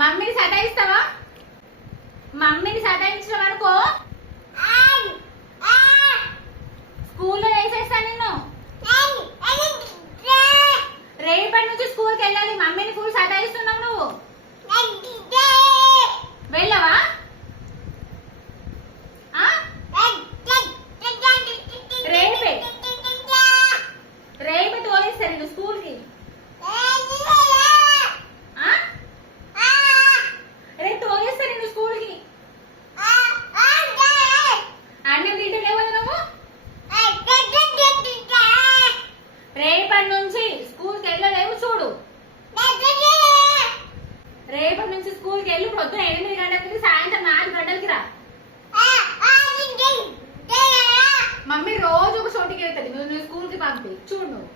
మమ్మీని సతాయిస్తావా? మమ్మీని సతాయించడం అనుకో స్కూల్లో వేసేస్తా నిన్ను. రేపటి నుంచి స్కూల్కి వెళ్ళాలి. మమ్మీని ఫుల్ సతాయిస్తున్నావు నువ్వు. వెళ్ళవా? రేపే రేపే తోలేస్తారు నిన్ను స్కూల్కి. రేపు తోలేస్తారు నిన్ను స్కూల్కి. అన్నం తింటలేవు నువ్వు. రేపటి నుంచి స్కూల్కి వెళ్ళలేవు చూడు. రేపటి నుంచి స్కూల్కి వెళ్ళి పొద్దున 8 గంటలకి సాయంత్రం 4 గంటలకి రా. మమ్మీ రోజు ఒక చోటికి వెళ్తుంది. నువ్వు స్కూల్కి పంపి చూడు. నువ్వు